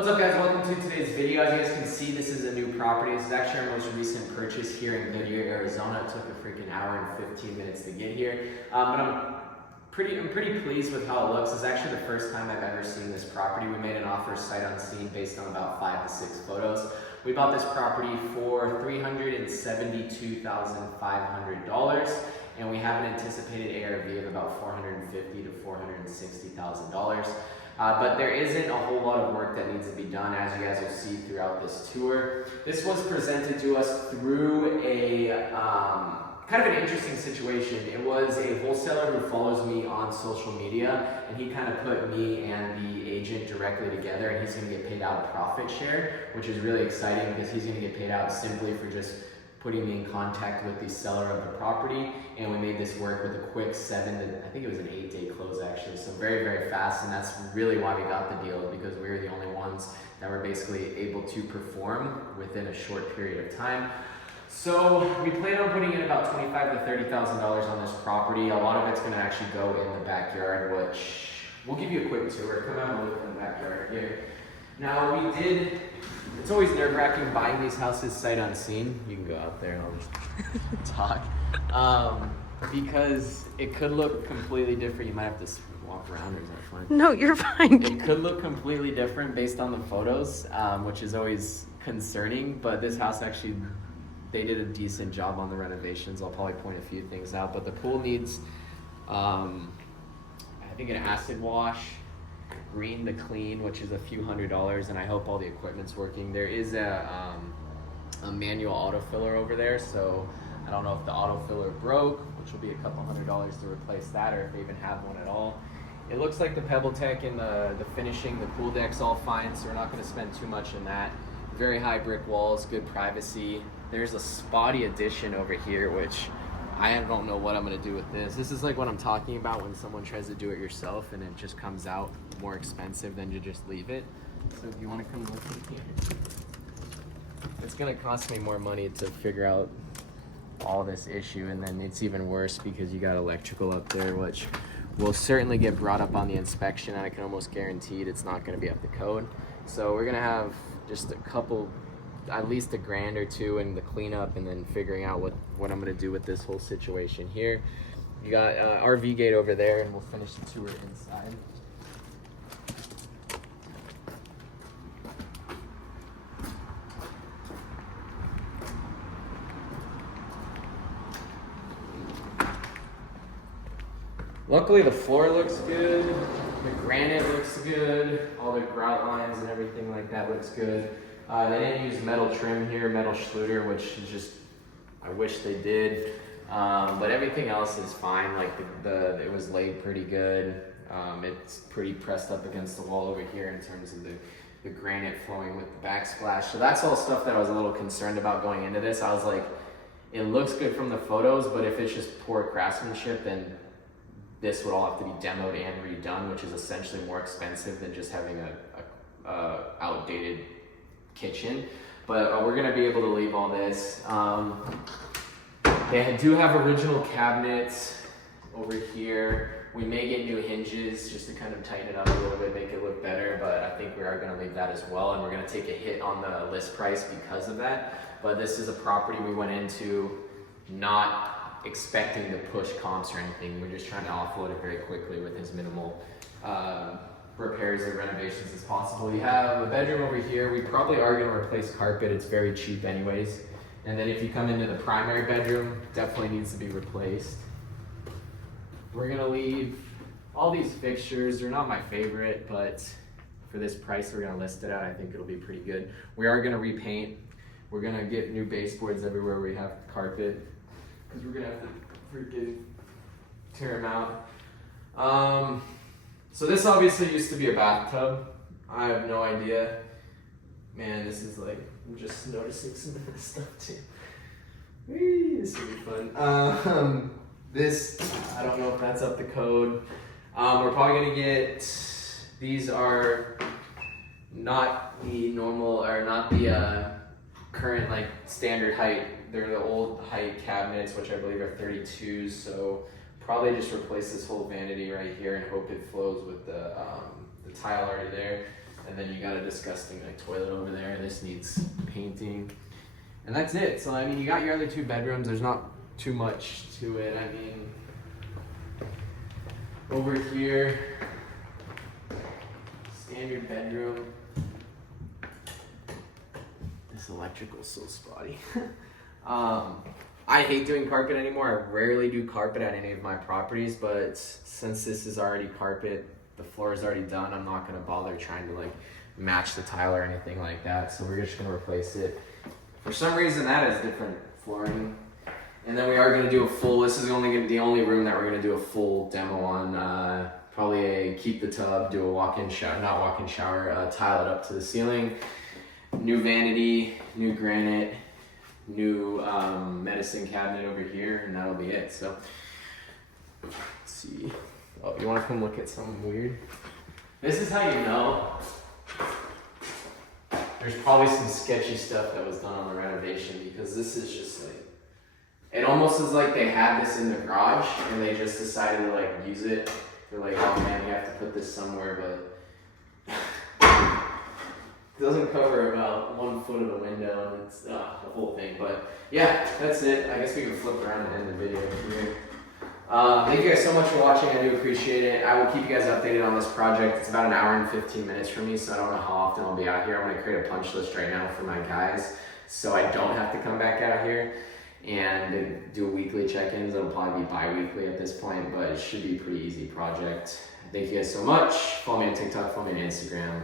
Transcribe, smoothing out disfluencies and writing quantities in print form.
What's up guys, welcome to today's video. As you guys can see, this is a new property. This is actually our most recent purchase here in Goodyear, Arizona. It took a freaking hour and 15 minutes to get here. But I'm pretty pleased with how it looks. It's actually the first time I've ever seen this property. We made an offer sight unseen based on about 5 to 6 photos. We bought this property for $372,500. And we have an anticipated ARV of about $450,000 to $460,000. But there isn't a whole lot of work that needs to be done, as you guys will see throughout this tour. This was presented to us through a kind of an interesting situation. It was a wholesaler who follows me on social media, and he kind of put me and the agent directly together, and he's going to get paid out a profit share, which is really exciting because he's going to get paid out simply for just putting me in contact with the seller of the property, and we made this work with a quick 7 to, I think it was an 8-day close actually, so very, very fast, and that's really why we got the deal, because we were the only ones that were basically able to perform within a short period of time. So we plan on putting in about $25,000 to $30,000 on this property. A lot of it's going to actually go in the backyard, which we'll give you a quick tour. Come out and look in the backyard here. Now it's always nerve-wracking buying these houses sight unseen. You can go out there and I'll just talk. Because it could look completely different. You might have to walk around, or is that fine? No, you're fine. It could look completely different based on the photos, which is always concerning, but this house actually, they did a decent job on the renovations. I'll probably point a few things out, but the pool needs, I think, an acid wash, green to clean, which is a few $100s, and I hope all the equipment's working. There is a manual autofiller over there, so I don't know if the autofiller broke, which will be a couple $100s to replace that, or if they even have one at all. It looks like the Pebble Tech and the finishing, the pool deck's all fine, so we're not going to spend too much in that. Very high brick walls, good privacy. There's a spotty addition over here, which I don't know what I'm going to do with this. This is like what I'm talking about when someone tries to do it yourself and it just comes out more expensive than to just leave it. So if you want to come look in here, it's going to cost me more money to figure out all this issue, and then it's even worse because you got electrical up there, which will certainly get brought up on the inspection, and I can almost guarantee it's not going to be up to code. So we're going to have just a couple, at least $1,000 or $2 in the cleanup, and then figuring out what I'm going to do with this whole situation here. You got RV gate over there, and we'll finish the tour inside. Luckily the floor looks good, the granite looks good, all the grout lines and everything like that looks good. They didn't use metal trim here, metal Schluter, which is just, I wish they did. But everything else is fine. Like it was laid pretty good. It's pretty pressed up against the wall over here in terms of the granite flowing with the backsplash. So that's all stuff that I was a little concerned about going into this. I was like, it looks good from the photos, but if it's just poor craftsmanship, then this would all have to be demoed and redone, which is essentially more expensive than just having a outdated kitchen. But we're gonna be able to leave all this. They do have original cabinets over here. We may get new hinges just to kind of tighten it up a little bit, make it look better, but I think we are gonna leave that as well, and we're gonna take a hit on the list price because of that. But this is a property we went into not expecting to push comps or anything. We're just trying to offload it very quickly with as minimal repairs and renovations as possible. You have a bedroom over here. We probably are going to replace carpet. It's very cheap anyways. And then if you come into the primary bedroom, definitely needs to be replaced. We're going to leave all these fixtures. They're not my favorite, but for this price we're going to list it at, I think it'll be pretty good. We are going to repaint. We're going to get new baseboards everywhere we have carpet, because we're gonna have to freaking tear them out. So this obviously used to be a bathtub. I have no idea. Man, this is like, I'm just noticing some of this stuff too. Whee, this will be fun. This, I don't know if that's up to code. We're probably gonna get, these are not the normal, or not the current like standard height. They're the old height cabinets, which I believe are 32s, so probably just replace this whole vanity right here and hope it flows with the tile already there. And then you got a disgusting like toilet over there. This needs painting. And that's it. So I mean, you got your other 2 bedrooms. There's not too much to it. I mean, over here, standard bedroom. This electrical's so spotty. I hate doing carpet anymore. I rarely do carpet at any of my properties, but since this is already carpet, the floor is already done, I'm not gonna bother trying to like match the tile or anything like that. So we're just gonna replace it. For some reason that is different flooring. And then we are gonna do a full, this is the only room that we're gonna do a full demo on. Probably a keep the tub, do a walk-in shower, not walk-in shower, tile it up to the ceiling. New vanity, new granite, new medicine cabinet over here, and that'll be it. So, let's see. Oh, you wanna come look at something weird? This is how you know there's probably some sketchy stuff that was done on the renovation, because this is just like, it almost is like they had this in the garage and they just decided to like use it. They're like, oh man, we have to put this somewhere, but it doesn't cover about 1 foot of the window, and it's the whole thing. But yeah, that's it. I guess we can flip around and end the video here. Thank you guys so much for watching. I do appreciate it. I will keep you guys updated on this project. It's about 1 hour and 15 minutes for me, so I don't know how often I'll be out here. I'm going to create a punch list right now for my guys, so I don't have to come back out here and do weekly check-ins. It'll probably be bi-weekly at this point, but it should be a pretty easy project. Thank you guys so much. Follow me on TikTok, follow me on Instagram.